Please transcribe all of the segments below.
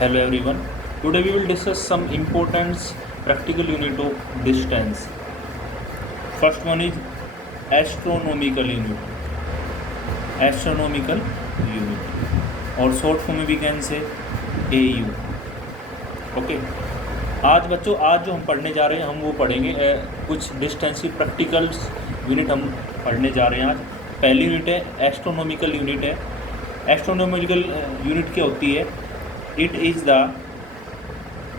Hello everyone. Today we will discuss some important practical unit of distance. First one is astronomical unit. Astronomical unit or short form में we can say AU. Okay. आज जो हम पढ़ने जा रहे हैं हम वो पढ़ेंगे कुछ डिस्टेंस की प्रैक्टिकल्स यूनिट हम पढ़ने जा रहे हैं आज। पहली यूनिट है एस्ट्रोनॉमिकल यूनिट है। एस्ट्रोनॉमिकल यूनिट क्या होती है? It is the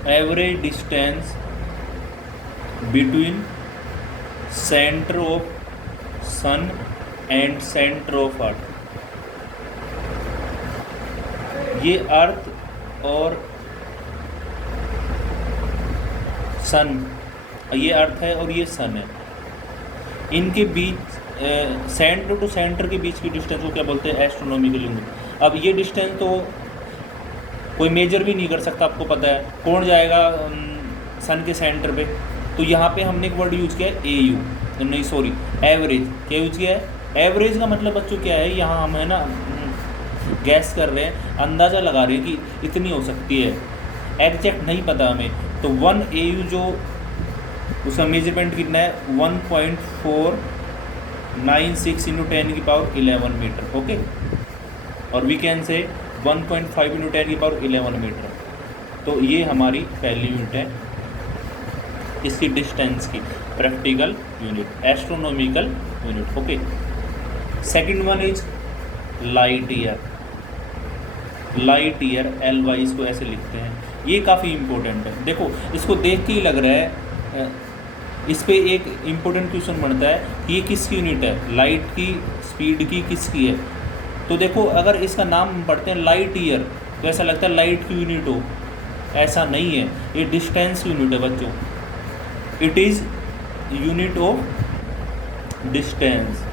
average distance between centre of sun and centre of earth. ये अर्थ और सन, ये अर्थ है और ये सन है, इनके बीच सेंटर टू सेंटर के बीच की डिस्टेंस को क्या बोलते हैं? Astronomical unit. अब ये डिस्टेंस तो कोई मेजर भी नहीं कर सकता, आपको पता है। कौन जाएगा सन के सेंटर पे? तो यहाँ पे हमने एक वर्ड यूज़ किया है AU, नहीं सॉरी एवरेज। क्या यूज़ किया है? एवरेज का मतलब बच्चों क्या है? यहाँ हम है ना गैस कर रहे हैं, अंदाज़ा लगा रहे हैं कि इतनी हो सकती है, एग्जैक्ट नहीं पता हमें। तो 1 AU जो उसका मेजरमेंट कितना है? 1.496 × 10⁻11 मीटर। ओके, और वी कैन से 1.5 × 10⁻11 मीटर। तो ये हमारी पहली यूनिट है इसकी डिस्टेंस की, practical unit, astronomical unit. Okay, second one is light year. Light year LY इसको ऐसे लिखते हैं। ये काफ़ी इम्पोर्टेंट है। देखो इसको देख के ही लग रहा है इस पे एक इम्पोर्टेंट क्वेश्चन बनता है कि ये किसकी यूनिट है, लाइट की स्पीड की किसकी है। तो देखो अगर इसका नाम पढ़ते हैं लाइट ईयर तो ऐसा लगता है लाइट की यूनिट हो, ऐसा नहीं है, ये डिस्टेंस की यूनिट है बच्चों। It is unit of distance.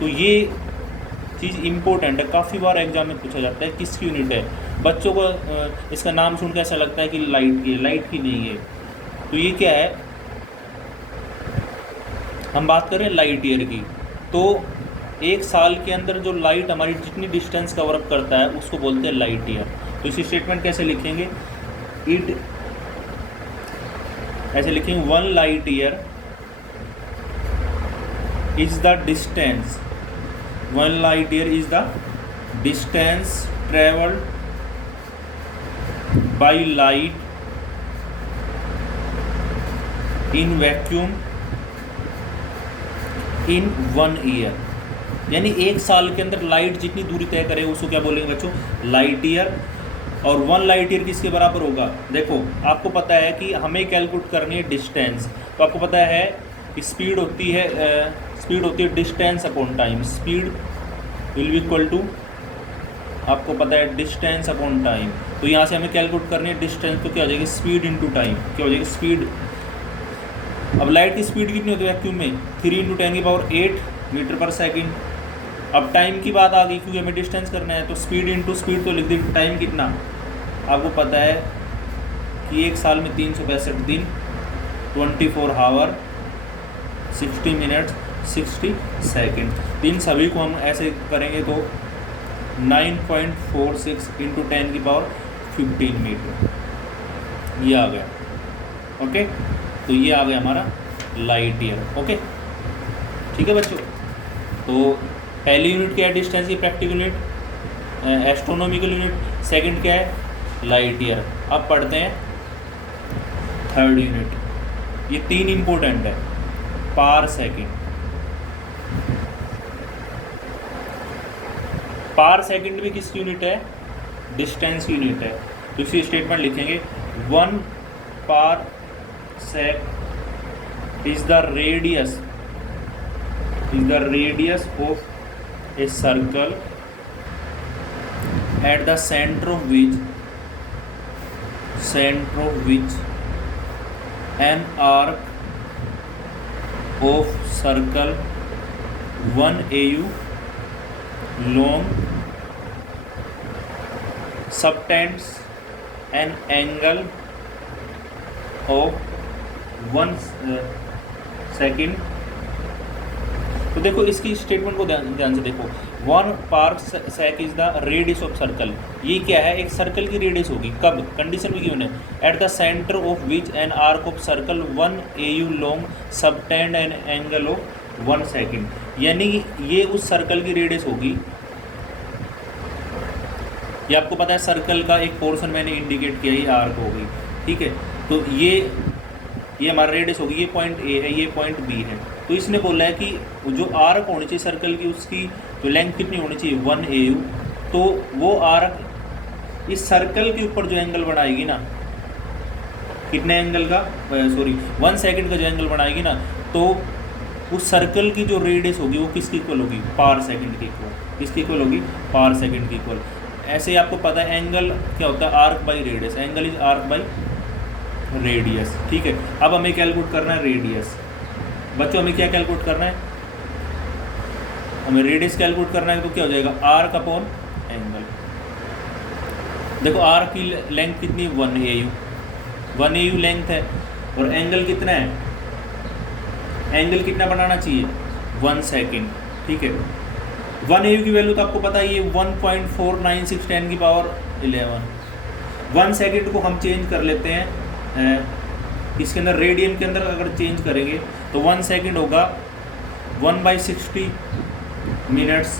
तो ये चीज़ इम्पोर्टेंट है, काफ़ी बार एग्जाम में पूछा जाता है किसकी यूनिट है। बच्चों को इसका नाम सुन के ऐसा लगता है कि लाइट की है, लाइट की नहीं है। तो ये क्या है? हम बात करें लाइट ईयर की, तो एक साल के अंदर जो लाइट हमारी जितनी डिस्टेंस कवर अप करता है उसको बोलते हैं लाइट ईयर। तो इसी स्टेटमेंट कैसे लिखेंगे? इट ऐसे लिखेंगे 1 light year is the distance, 1 light year is the distance travelled by light in vacuum in 1 year. यानी एक साल के अंदर लाइट जितनी दूरी तय करे उसको क्या बोलेंगे बच्चों? Light year. और 1 लाइट ईयर किसके बराबर होगा? देखो आपको पता है कि हमें कैलकुलेट करनी है डिस्टेंस। तो आपको पता है कि स्पीड होती है distance upon time. Speed will be equal to, आपको पता है, डिस्टेंस अपॉन टाइम। तो यहाँ से हमें कैलकुलेट करनी है डिस्टेंस, तो क्या हो जाएगी? Speed into time. क्या हो जाएगी? स्पीड। अब लाइट की स्पीड कितनी होती है वैक्यूम में? 3 × 10⁸ मीटर पर सेकेंड। अब टाइम की बात आ गई क्योंकि हमें डिस्टेंस करना है, तो स्पीड इंटू स्पीड तो लिख दी। टाइम कितना आपको पता है कि एक साल में 365 दिन, 24 आवर, 60 मिनट्स, 60 सेकेंड। इन सभी को हम ऐसे करेंगे तो 9.46 × 10⁻15 मीटर ये आ गया। ओके, तो ये आ गया हमारा लाइट ईयर। ओके, ठीक है बच्चों। तो पहली यूनिट क्या है? डिस्टेंस की practical unit, astronomical unit. Second क्या है? Light year. अब पढ़ते हैं थर्ड यूनिट। ये 3 इम्पोर्टेंट है। पार सेकंड। पार सेकंड भी किसकी यूनिट है? डिस्टेंस की यूनिट है। तो इसी स्टेटमेंट लिखेंगे 1 पार sec is the radius of a circle at the center of which an arc of circle 1 AU long subtends an angle of 1 second. तो देखो इसकी स्टेटमेंट को ध्यान से देखो। 1 parsec is the radius of circle. ये क्या है, एक सर्कल की रेडियस होगी, कब, कंडीशन भी गिवन है, at the centre of which an arc of circle 1 AU long subtend an angle of 1 second. यानी ये उस सर्कल की रेडियस होगी। ये आपको पता है सर्कल का एक पोर्शन मैंने इंडिकेट किया, ये आर्क होगी, ठीक है। तो ये हमारा रेडियस होगी, ये पॉइंट ए है, ये पॉइंट बी है। तो इसने बोला है कि जो आर्क होनी चाहिए सर्कल की, उसकी जो लेंथ कितनी होनी चाहिए 1 AU। तो वो आर्क इस सर्कल के ऊपर जो एंगल बनाएगी ना, कितने एंगल का, सॉरी 1 सेकंड का जो एंगल बनाएगी ना, तो उस सर्कल की जो रेडियस होगी वो किसकी इक्वल होगी, पार सेकंड की इक्वल। किसकी इक्वल होगी, पार सेकंड की इक्वल। ऐसे ही आपको पता है एंगल क्या होता है, arc by radius, angle is arc by radius, ठीक है। अब हमें कैलकुलेट करना है रेडियस। बच्चों हमें क्या कैलकुलेट करना है, हमें रेडियस कैलकुलेट करना है। तो क्या हो जाएगा, आर्क अपॉन एंगल। देखो आर्क की लेंथ कितनी, 1 AU, 1 AU लेंथ है, और एंगल कितना है, एंगल कितना बनाना चाहिए, 1 सेकेंड, ठीक है। 1 AU की वैल्यू तो आपको पता है, ये 1.496 10 की पावर 11। 1 सेकेंड को हम चेंज कर लेते हैं इसके अंदर, रेडियन के अंदर अगर चेंज करेंगे तो 1 सेकेंड होगा 1/60 मिनट्स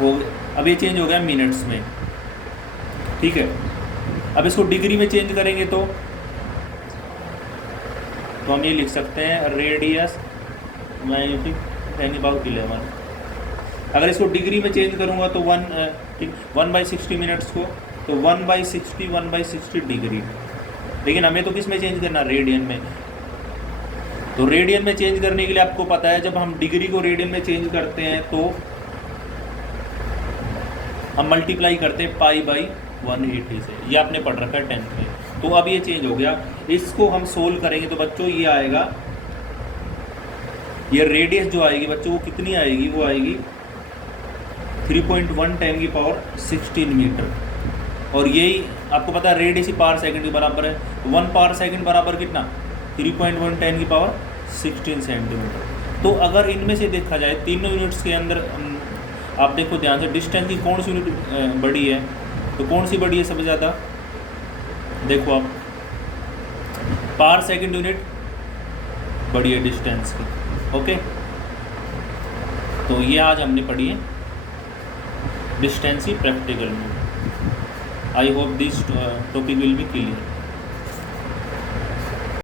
हो। अब ये चेंज हो गया मिनट्स में, ठीक है। अब इसको डिग्री में चेंज करेंगे तो हम ये लिख सकते हैं रेडियस मैग्नीट्यूड 10⁻11। अगर इसको डिग्री में चेंज करूँगा तो 1/60 मिनट्स को, तो 1/60 डिग्री। लेकिन हमें तो किस में चेंज करना, रेडियन में। तो रेडियन में चेंज करने के लिए आपको पता है, जब हम डिग्री को रेडियन में चेंज करते हैं तो हम मल्टीप्लाई करते हैं π/180 से। ये आपने पढ़ रखा है 10th में। तो अब ये चेंज हो गया, इसको हम सोल्व करेंगे तो बच्चों ये आएगा, ये रेडियस जो आएगी बच्चों वो कितनी आएगी, वो आएगी 3.1 10⁻16 मीटर। और यही आपको पता है रेडियस ही पार सेकंड के बराबर है। 1 पार सेकंड बराबर कितना, 3.1 10⁻16 सेंटीमीटर। तो अगर इनमें से देखा जाए तीनों यूनिट्स के अंदर, आप देखो ध्यान से, डिस्टेंस की कौन सी यूनिट बड़ी है, तो कौन सी बड़ी है सबसे ज़्यादा, देखो आप, पार सेकंड यूनिट बड़ी है डिस्टेंस की, ओके। तो ये आज हमने पढ़ी है डिस्टेंस की प्रैक्टिकल में। I hope this topic will be clear.